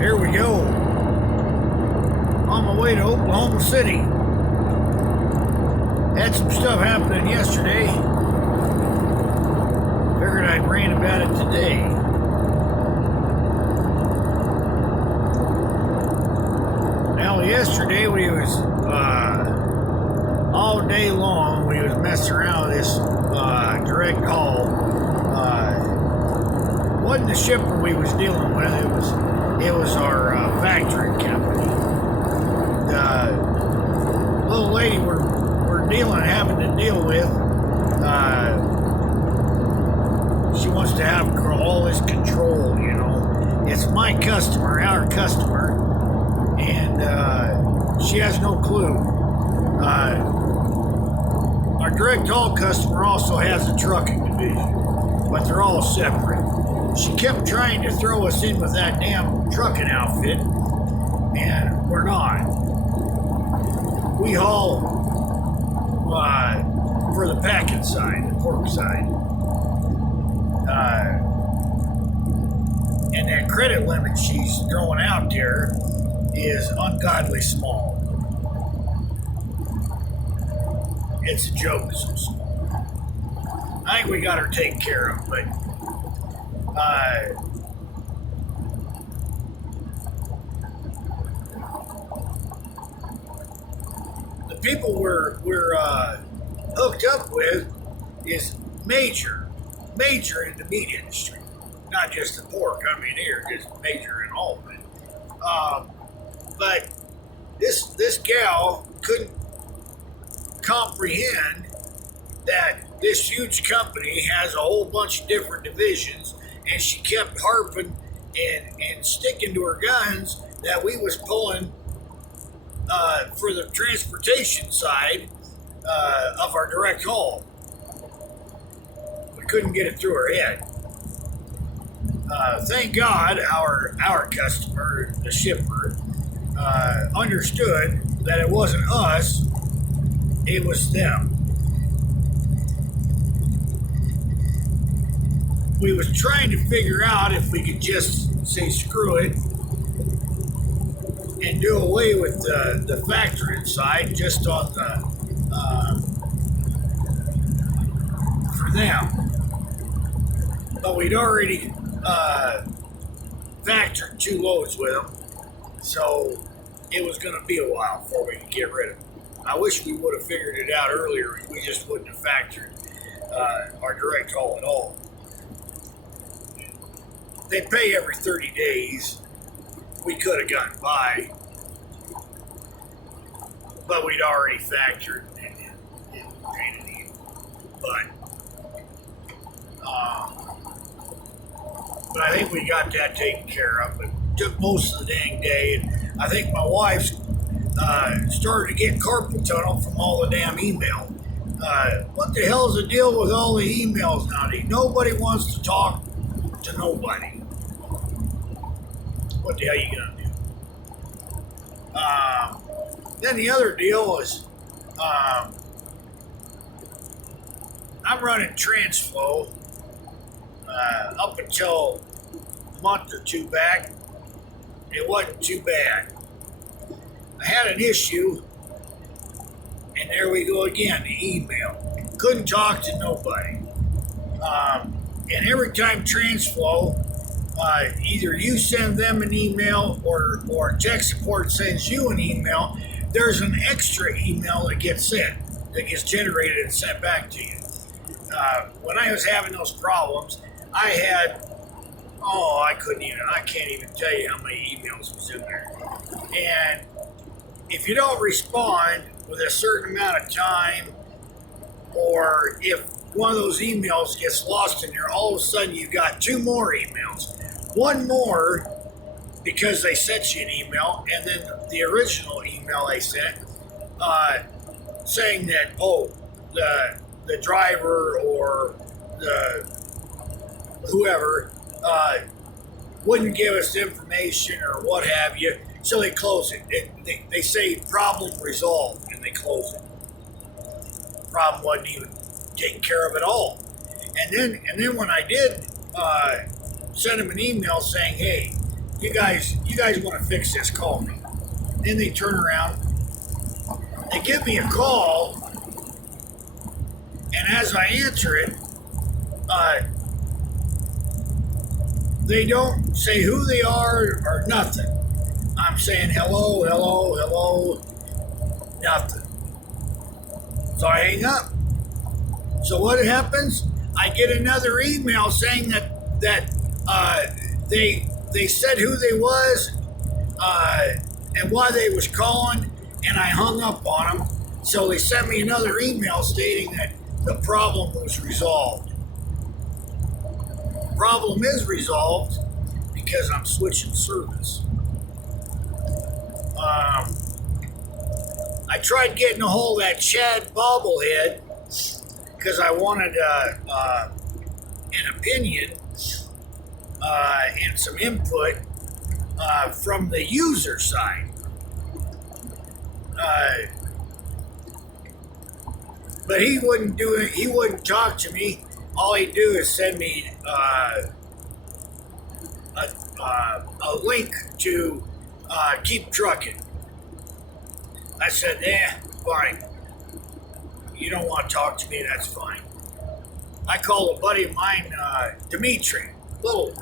Here we go. On my way to Oklahoma City. Had some stuff happening yesterday. Figured I'd rant about it today. Now, yesterday we was all day long we was messing around with this direct haul. Wasn't the shipper we was dealing with. It was our factory company. The little lady we're having to deal with. She wants to have all this control. You know, it's my customer, our customer, and she has no clue. Our direct haul customer also has a trucking division, but they're all separate. She kept trying to throw us in with that damn trucking outfit, and we're not. We haul for the packing side, the pork side. And that credit limit she's throwing out there is ungodly small. It's a joke, so small. I think we got her taken care of, but the people we're hooked up with is major in the meat industry, not just the pork. I mean, here just major in all of it. But this gal couldn't comprehend that this huge company has a whole bunch of different divisions, and she kept harping and sticking to her guns that we was pulling for the transportation side of our direct haul. We couldn't get it through her head. Thank God our customer, the shipper, understood that it wasn't us, it was them. We was trying to figure out if we could just say screw it and do away with the factoring side just on the for them. But we'd already factored 2 loads with them, so it was going to be a while before we could get rid of them. I wish we would have figured it out earlier. We just wouldn't have factored our direct haul at all. They pay every 30 days. We could have gotten by, but we'd already factored and paid it even. But I think we got that taken care of. It took most of the dang day, and I think my wife started to get carpal tunnel from all the damn email. What the hell's the deal with all the emails nowadays? Nobody wants to talk to nobody. What the hell are you gonna do? Then the other deal was I'm running Transflow up until a month or 2 back. It wasn't too bad. I had an issue, and there we go again, the email. Couldn't talk to nobody. And every time Transflow, either you send them an email or tech support sends you an email, there's an extra email that gets sent, that gets generated and sent back to you. When I was having those problems, I had, I can't even tell you how many emails was in there. And if you don't respond with a certain amount of time, or if one of those emails gets lost in there, all of a sudden you got 2 more emails. One more because they sent you an email, and then the original email they sent saying that, the driver or the whoever wouldn't give us information or what have you, so they close it. They say problem resolved, and they close it. Problem wasn't even taken care of at all. And then when I did send them an email saying, hey, you guys want to fix this, call me. Then they turn around, they give me a call, and as I answer it, they don't say who they are or nothing. I'm saying hello, hello, hello, nothing. So I hang up. So what happens? I get another email saying that they said who they was and why they was calling, and I hung up on them. So they sent me another email stating that the problem was resolved. Problem is resolved because I'm switching service. I tried getting a hold of that Chad bobblehead because I wanted an opinion and some input from the user side. But he wouldn't do it. He wouldn't talk to me. All he'd do is send me a link to KeepTruckin. I said, fine. You don't want to talk to me, that's fine. I called a buddy of mine, Dimitri, little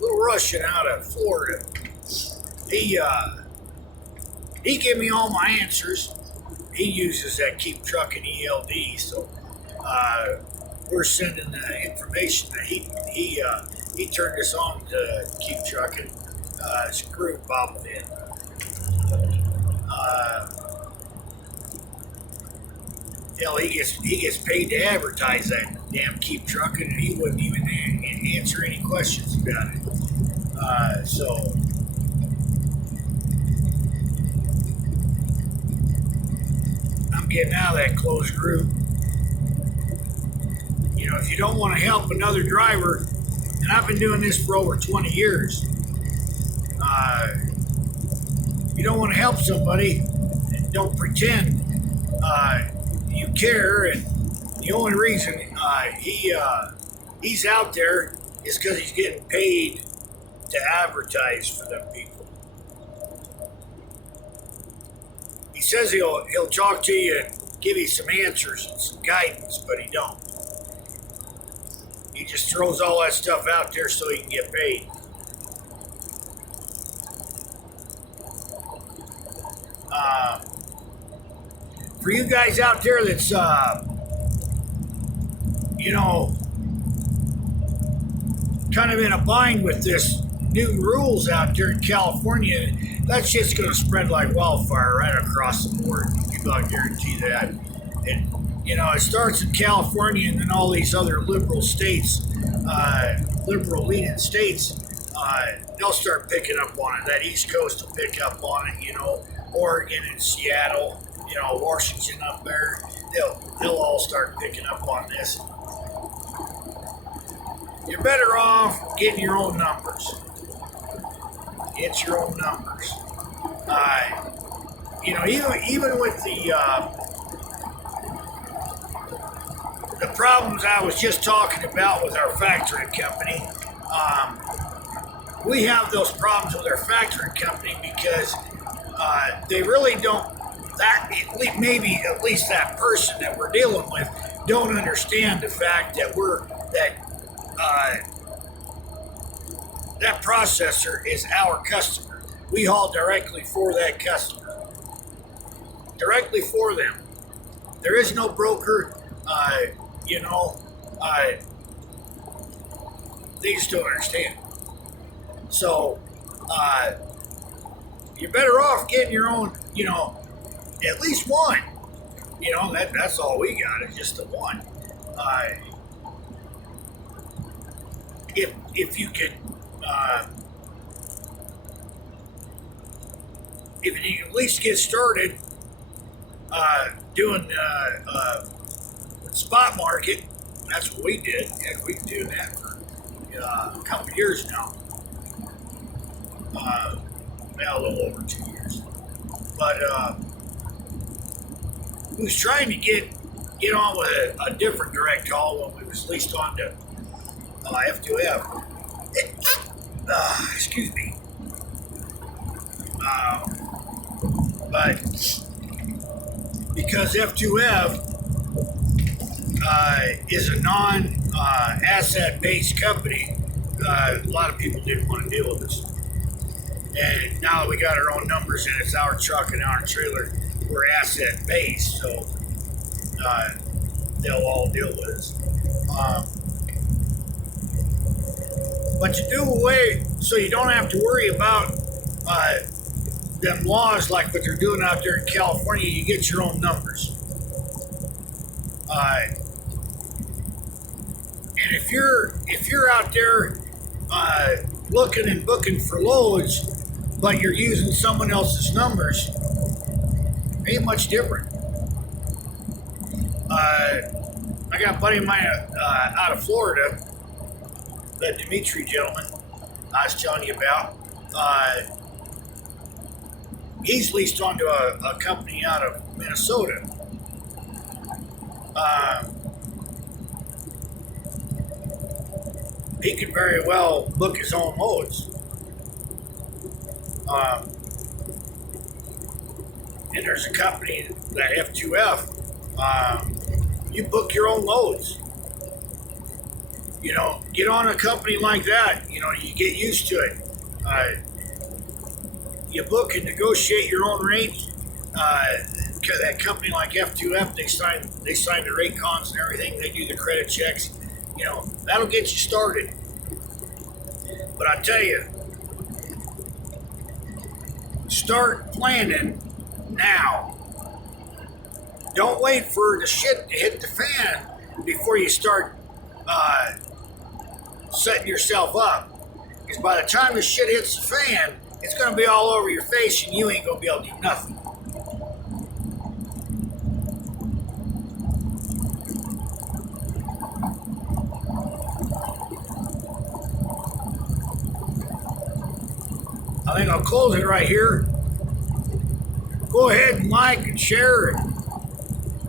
Russian out of Florida. He gave me all my answers. He uses that KeepTruckin ELD, so we're sending the information that he turned us on to KeepTruckin. Screw bobblehead. Hell, he gets paid to advertise that damn KeepTruckin, and he wouldn't even answer any questions about it. So I'm getting out of that closed group. You know, if you don't want to help another driver, and I've been doing this for over 20 years, you don't want to help somebody, and don't pretend you care, and the only reason he's out there is because he's getting paid to advertise for them people. He says he'll talk to you and give you some answers and some guidance, but he don't. He just throws all that stuff out there so he can get paid. For you guys out there that's, kind of in a bind with this new rules out there in California, that shit's going to spread like wildfire right across the board. You can guarantee that. And, it starts in California, and then all these other liberal states, liberal-leaning states, they'll start picking up on it. That East Coast will pick up on it, Oregon and Seattle, Washington up there, they'll all start picking up on this. You're better off getting your own numbers. Get your own numbers. Even with the problems I was just talking about with our factoring company, we have those problems with our factoring company because they really don't. Maybe at least that person that we're dealing with don't understand the fact that that processor is our customer. We haul directly for that customer, directly for them. There is no broker. They just don't understand. So you're better off getting your own, at least one. That's all we got is just the one. If you could, if you can at least get started doing the spot market, that's what we did. Heck, we've been doing that for a couple years now. A little over 2 years. But we was trying to get on with a different direct call when we was leased on to F2F. Excuse me. But because F2F is a non-asset-based company, a lot of people didn't want to deal with us. And now that we got our own numbers and it's our truck and our trailer, we're asset-based, so they'll all deal with us. But to do away, so you don't have to worry about them laws like what they're doing out there in California. You get your own numbers. And if you're out there looking and booking for loads, but you're using someone else's numbers, ain't much different. I got a buddy of mine out of Florida, that Dimitri gentleman I was telling you about. He's leased onto a company out of Minnesota. He could very well book his own loads. And there's a company, that F2F, you book your own loads. You know, get on a company like that, you know, you get used to it. You book and negotiate your own rate. That company like F2F, they sign the rate cons and everything. They do the credit checks. You know, that'll get you started. But I tell you, start planning now. Don't wait for the shit to hit the fan before you start setting yourself up. Because by the time the shit hits the fan, it's going to be all over your face and you ain't going to be able to do nothing. I think I'll close it right here. Go ahead and like and share and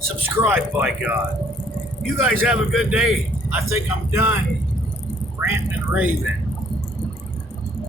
subscribe, by God. You guys have a good day. I think I'm done ranting and raving.